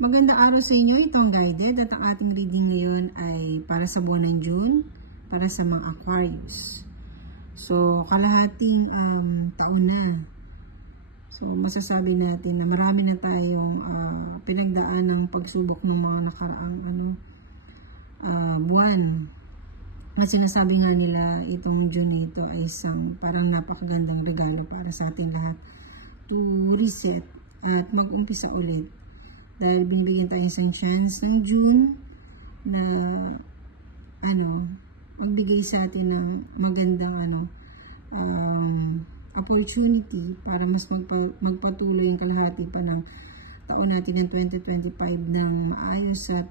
Magandang araw sa inyo. Ito ang guided at ang ating reading ngayon ay para sa buwan ng June, para sa mga Aquarius. So, kalahating taon na. So, masasabi natin na marami na tayong pinagdaan ng pagsubok ng mga nakaraang buwan. At sinasabi nga nila itong June ito ay isang parang napakagandang regalo para sa ating lahat to reset at mag-umpisa ulit. Dahil binibigyan tayo isang chance ng June na magbigay sa atin ng magandang opportunity para mas magpatuloy yung kalahati pa ng taon natin ng 2025 ng maayos at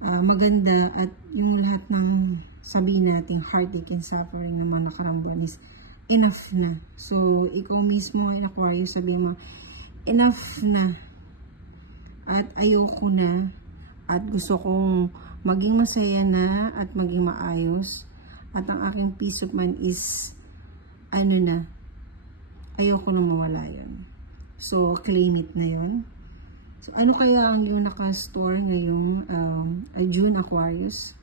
maganda, at yung lahat ng sabihin natin heartache and suffering ng mga nakarambuan is enough na. So, ikaw mismo in Aquarius, sabihin mo, enough na. At ayoko na. At gusto kong maging masaya na at maging maayos. At ang aking peace of mind is, ayoko na mawala yun. So, claim it na yun. So, ano kaya ang yung nakastore ngayong June Aquarius?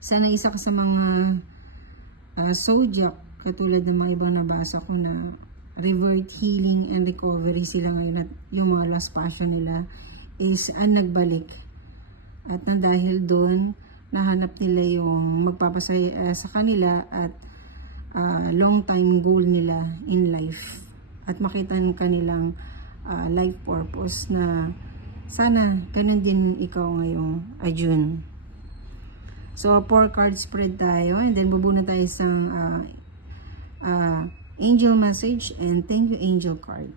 Sana isa ka sa mga zodiac, katulad ng mga ibang nabasa ko na revert, healing, and recovery sila ngayon, at yung mga lost passion nila is nagbalik. At na dahil doon, nahanap nila yung magpapasaya sa kanila at long time goal nila in life. At makita ng kanilang life purpose na sana ganun din ikaw ngayong June. So, 4 card spread tayo, and then bubuna tayo isang angel message and thank you angel card.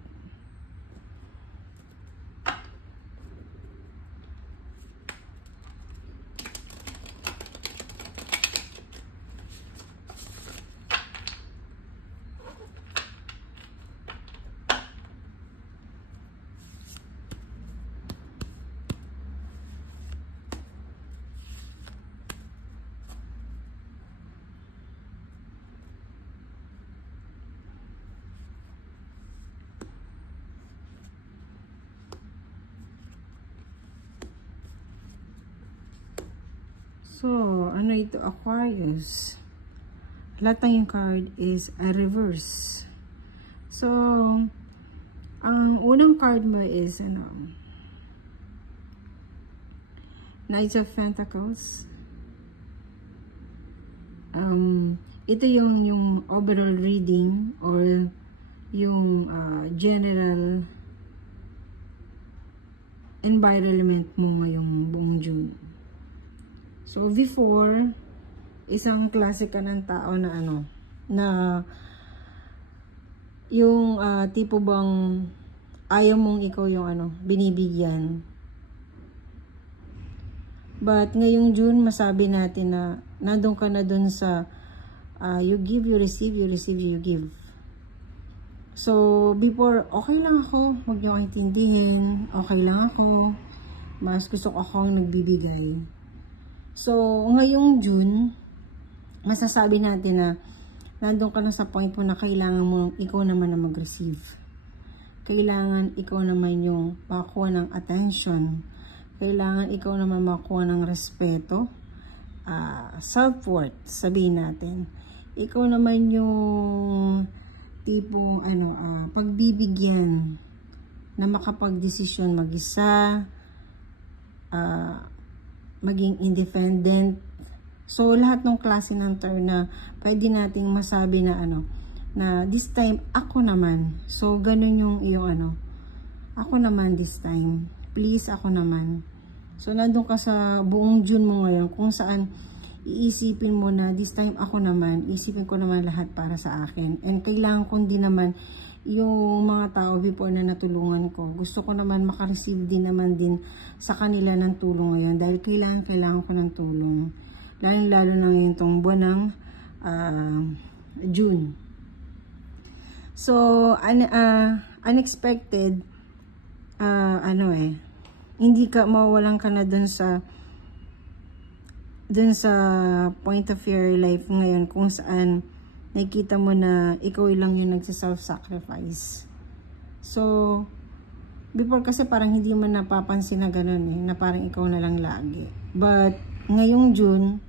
So, ano ito, Aquarius? Lahat ng yung card is a reverse. So, ang unang card mo is, Knights of Pentacles. Ito yung overall reading or yung general environment mo ngayong buong June. So, before, isang klase ka ng tao na na yung tipo bang ayaw mong ikaw yung binibigyan. But, ngayong June, masabi natin na nandun ka na dun sa you give, you receive, you receive, you give. So, before, okay lang ako, huwag niyo intindihin, okay lang ako, mas gusto ko akong nagbibigay. So, ngayong June, masasabi natin na nandun ka na sa point mo na kailangan mo ikaw naman na mag-receive. Kailangan ikaw naman yung makakuha ng attention. Kailangan ikaw naman makakuha ng respeto, self-worth, sabihin natin. Ikaw naman yung tipong pagbibigyan na makapag-desisyon mag-isa, maging independent. So, lahat ng klase ng term na pwede nating masabi na na this time, ako naman. So, ganun yung iyong ako naman this time. Please, ako naman. So, nandun ka sa buong June mo ngayon kung saan iisipin mo na this time, ako naman. Isipin ko naman lahat para sa akin. And kailangan kong din naman yung mga tao before na natulungan ko. Gusto ko naman makareceive din naman din sa kanila ng tulong ngayon. Dahil kailangan ko ng tulong. Lalo na ngayon itong buwan ng June. So, unexpected, hindi ka mawawalan ka na dun sa point of your life ngayon kung saan nakikita mo na ikaw lang yung nagsa-self-sacrifice. So, Before kasi parang hindi man napapansin na ganun eh, na parang ikaw na lang lagi. But ngayong June,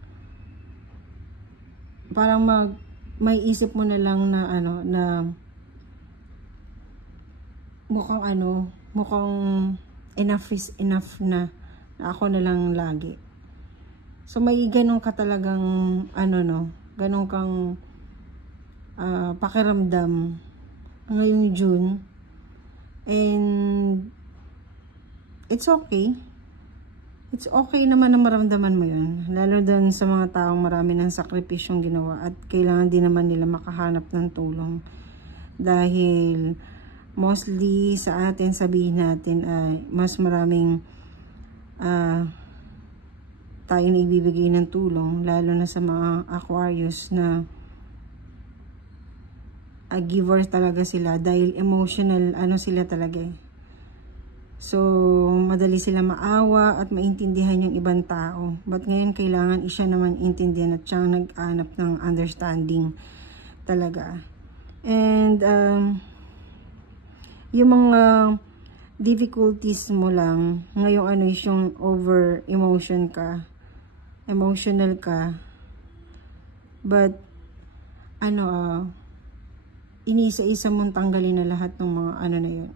parang may isip mo na lang na na mukhang enough is enough na ako na lang lagi. So may ganun ka talagang ganun kang pakiramdam ngayong June. And it's okay. It's okay naman na maramdaman mo yun. Lalo dun sa mga taong marami ng sakripisyong ginawa at kailangan din naman nila makahanap ng tulong. Dahil mostly sa atin, sabihin natin ay mas maraming tayo na ibibigay ng tulong. Lalo na sa mga Aquarius na giver talaga sila. Dahil emotional sila talaga eh. So, madali sila maawa at maintindihan yung ibang tao. But ngayon, kailangan siya naman intindihan at siyang nag-anap ng understanding talaga. And, yung mga difficulties mo lang, ngayong is yung over emotional ka. But, inisa-isa mong tanggalin na lahat ng mga na yun.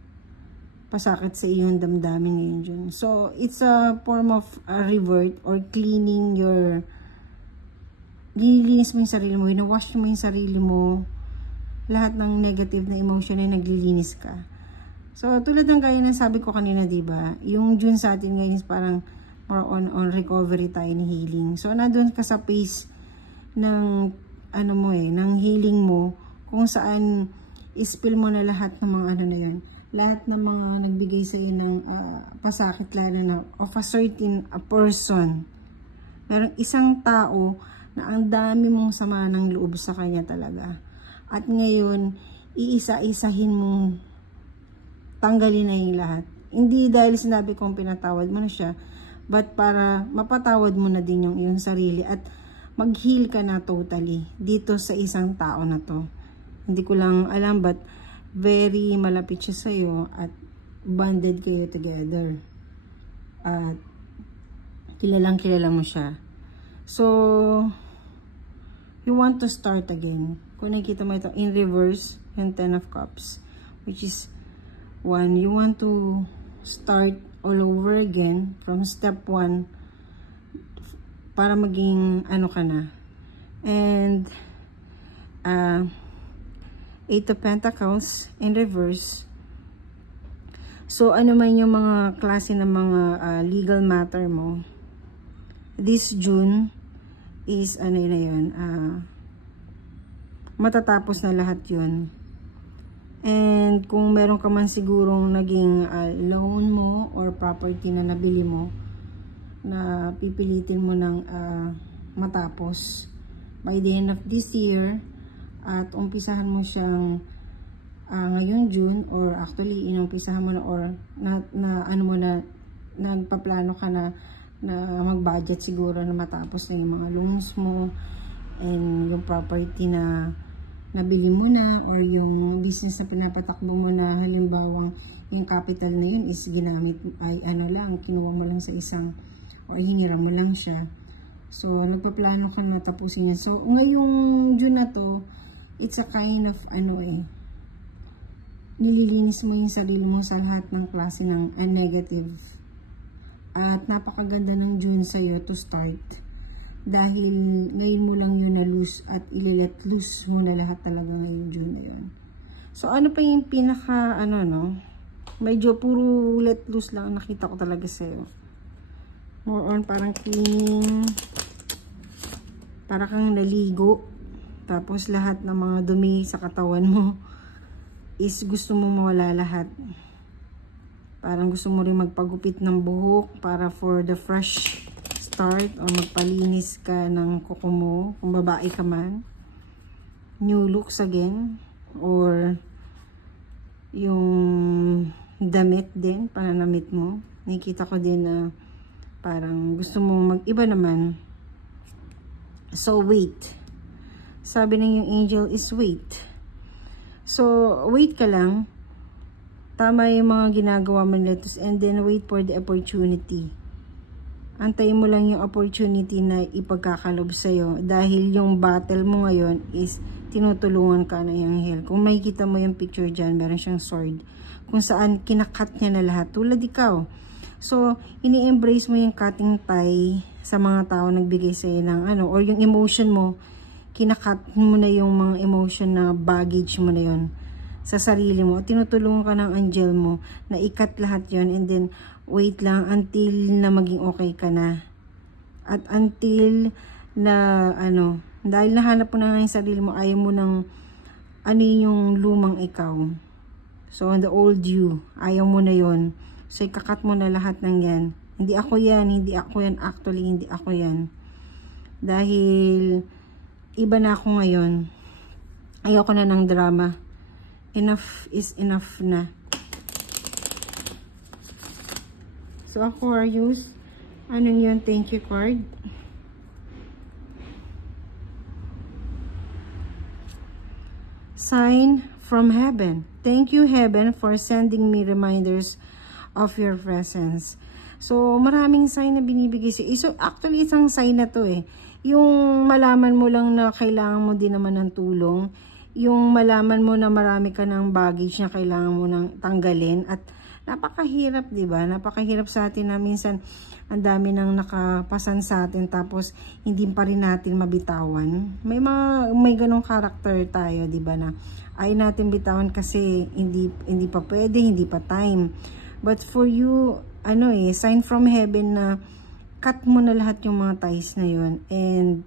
Pasakit sa iyong damdamin ngayon dyan. So, it's a form of revert or cleaning your, nililinis mo yung sarili mo, wina-wash mo yung sarili mo, lahat ng negative na emotion ay naglilinis ka. So, tulad ng gaya ng sabi ko kanina, diba? Yung June sa atin ngayon is parang more on recovery tayo ni healing. So, nandun ka sa pace ng, ng healing mo, kung saan ispill mo na lahat ng mga na yun. Lahat ng mga nagbigay sa iyo ng pasakit, lalo na of a certain person. Merong isang tao na ang dami mong sama ng loob sa kanya talaga. At ngayon, iisa-isahin mong tanggalin na yung lahat. Hindi dahil sinabi kong pinatawad mo na siya, but para mapatawad mo na din yung sarili at mag-heal ka na totally dito sa isang tao na to. Hindi ko lang alam, but very malapit siya sa'yo at bonded kayo together. At kilala mo siya. So, you want to start again. Kung nakita mo ito in reverse, yung 10 of Cups, which is 1, you want to start all over again from step 1 para maging ka na. And, 8 of Pentacles in reverse. So, ano man yung mga klase ng mga legal matter mo, this June is, matatapos na lahat yun. And, kung meron ka man sigurong naging loan mo or property na nabili mo, na pipilitin mo ng matapos by the end of this year, at umpisahan mo siyang ngayong June, or actually inumpisahan mo na, or nagpaplano ka na mag-budget siguro na matapos na yung mga loans mo and yung property na nabili mo na, or yung business na pinapatakbo mo na halimbawa yung capital na yun is ginamit ay kinuha mo lang sa isang, or hiniram mo lang siya. So, nagpaplano ka na tapusin yan. So, ngayong June na to, it's a kind of, nililinis mo yung sarili mo sa lahat ng klase ng negative. At napakaganda ng June sa'yo to start. Dahil ngayon mo lang yun na-loose at ililet loose mo na lahat talaga ngayong June na yun. So, ano pa yung pinaka, medyo puro let loose lang nakita ko talaga sa'yo. More on parang cleaning, para kang naligo. Tapos lahat ng mga dumi sa katawan mo is gusto mo mawala lahat. Parang gusto mo rin magpagupit ng buhok para for the fresh start, o magpalinis ka ng kuko mo kung babae ka man. New looks again, or yung damit din, pananamit mo. Nakikita ko din na parang gusto mo mag-iba naman. So wait. Sabi ng yung angel is wait. So, wait ka lang. Tama yung mga ginagawa mo nila, and then wait for the opportunity. Antayin mo lang yung opportunity na ipagkakalob sa'yo, dahil yung battle mo ngayon is tinutulungan ka na yung hell. Kung makikita mo yung picture dyan, meron siyang sword kung saan kinakat niya na lahat, tulad ikaw. So, ini-embrace mo yung cutting tie sa mga tao nagbigay sa'yo ng ano, or yung emotion mo, kinakat mo na yung mga emotion na baggage mo na yun sa sarili mo. Tinutulungan ka ng angel mo na ikat lahat yon, and then wait lang until na maging okay ka na. At until na ano, dahil nahanap mo na nga yung sarili mo, ayaw mo ng ano yung lumang ikaw. So, the old you, ayaw mo na yon. So, ikakat mo na lahat ng yan. Hindi ako yan, hindi ako yan. Actually, hindi ako yan. Dahil iba na ako ngayon. Ayoko na ng drama. Enough is enough na. So, Aquarius, ano yun? Thank you card. Sign from heaven. Thank you, heaven, for sending me reminders of your presence. So, maraming sign na binibigay siya. So, actually, isang sign na to eh. Yung malaman mo lang na kailangan mo din naman ng tulong. Yung malaman mo na marami ka ng baggage na kailangan mo nang tanggalin. At napakahirap, di ba? Napakahirap sa atin na minsan ang dami nang nakapasan sa atin tapos hindi pa rin natin mabitawan. May ganong character tayo, di ba, na ay natin bitawan kasi hindi pa pwede, hindi pa time. But for you, ano eh, sign from heaven na cut mo na lahat yung mga ties na yun, and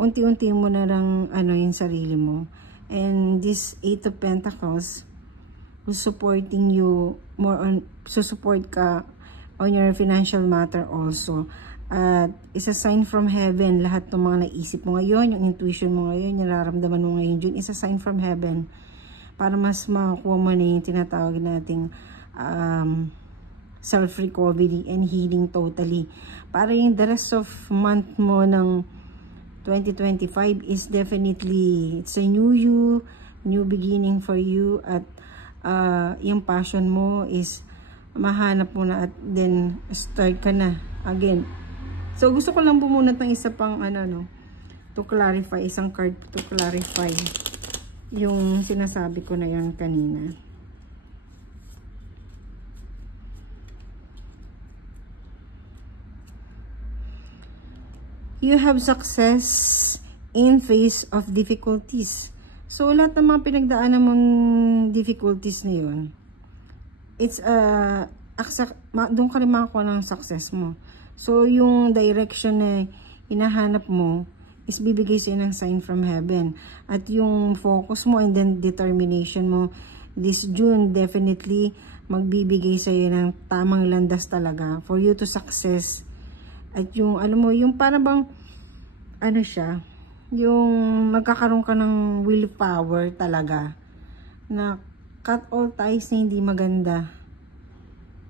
unti-unti mo na lang ano yung sarili mo. And this 8 of Pentacles who's supporting you more on, support ka on your financial matter also. At is a sign from heaven. Lahat ng mga naisip mo ngayon, yung intuition mo ngayon, yung nararamdaman mo ngayon, yun is a sign from heaven. Para mas makakuha mo na yung tinatawag nating self-recovery and healing totally. Para yung the rest of month mo ng 2025 is definitely, it's a new you, new beginning for you. At yung passion mo is mahanap mo na, at then start ka na again. So, gusto ko lang bumunot ng isa pang to clarify, isang card to clarify yung sinasabi ko na yan kanina. You have success in face of difficulties. So, lahat ng mga pinagdaanan mong difficulties na yun, it's doon ka rin makakuha ng success mo. So, yung direction na hinahanap mo is bibigay sa'yo ng sign from heaven. At yung focus mo and then determination mo this June, definitely magbibigay sa'yo ng tamang landas talaga for you to success. At yung, alam mo, yung para bang, ano siya, yung magkakaroon ka ng willpower talaga na cut all ties na hindi maganda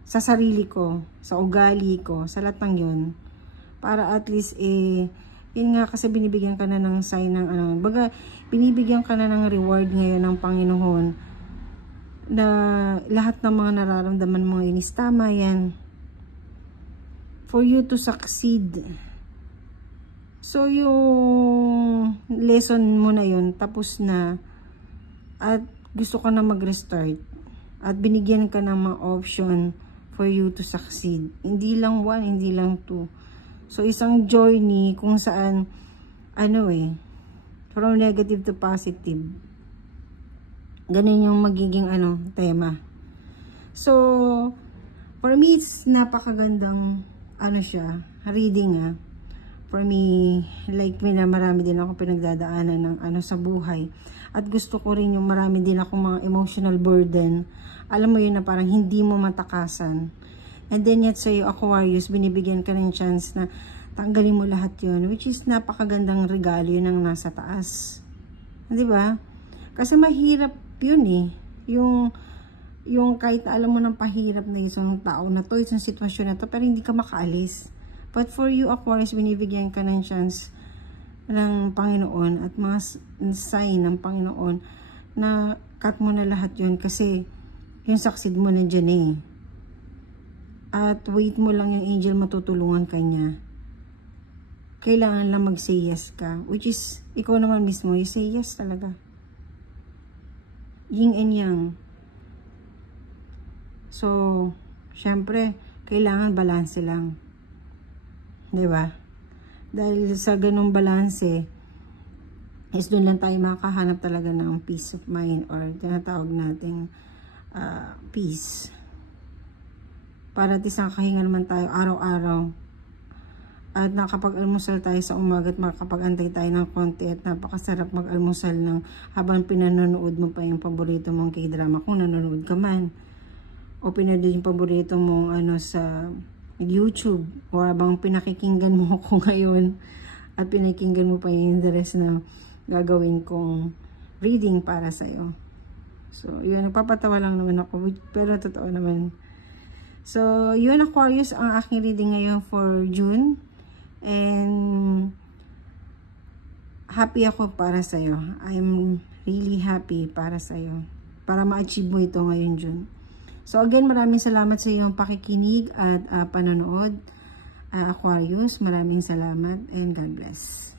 sa sarili ko, sa ugali ko, sa lahat ng yun. Para at least, yun nga, kasi binibigyan ka na ng sign ng baga, binibigyan ka na ng reward ngayon ng Panginoon na lahat ng mga nararamdaman mo ngayon is tama yan. For you to succeed. So, yung lesson mo na yun, tapos na, at gusto ka na mag-restart, at binigyan ka ng mga option for you to succeed. Hindi lang 1, hindi lang 2. So, isang journey kung saan, from negative to positive. Ganun yung magiging, tema. So, for me, it's napakagandang, siya, reading, For me, like me na marami din ako pinagdadaanan ng sa buhay. At gusto ko rin yung marami din ako mga emotional burden. Alam mo yun na parang hindi mo matakasan. And then yet sa'yo, Aquarius, binibigyan ka ng chance na tanggalin mo lahat yun. Which is napakagandang regalo yun ang nasa taas. Di ba? Kasi mahirap yun eh. Yung kahit alam mo ng pahirap na isang tao na to, isang sitwasyon na to, pero hindi ka makaalis. But for you, Aquarius, binibigyan ka ng chance ng Panginoon at mga sign ng Panginoon na cut mo na lahat yun kasi yung succeed mo nandiyan eh. At wait mo lang yung angel, matutulungan ka niya. Kailangan lang mag-say yes ka. Which is, ikaw naman mismo, you say yes talaga. Yin and yang. So, syempre, kailangan balanse lang. Diba? Dahil sa ganung balanse, is doon lang tayo makakahanap talaga ng peace of mind or tinatawag nating peace. Para at isang kahinga naman tayo araw-araw. At nakapag-almusal tayo sa umaga at makakapag-antay tayo ng konti at napakasarap mag-almusal ng habang pinanonood mo pa yung paborito mong K-drama kung nanonood ka man. O pinanood yung paborito mong sa YouTube o habang pinakikinggan mo ko ngayon at pinakinggan mo pa yung rest na gagawin kong reading para sa'yo. So, yun, nagpapatawa lang naman ako pero totoo naman. So, yun Aquarius ang aking reading ngayon for June. And happy ako para sa'yo. I'm really happy para sa'yo. Para ma-achieve mo ito ngayon June. So again, maraming salamat sa iyong pakikinig at panonood. Aquarius, maraming salamat and God bless.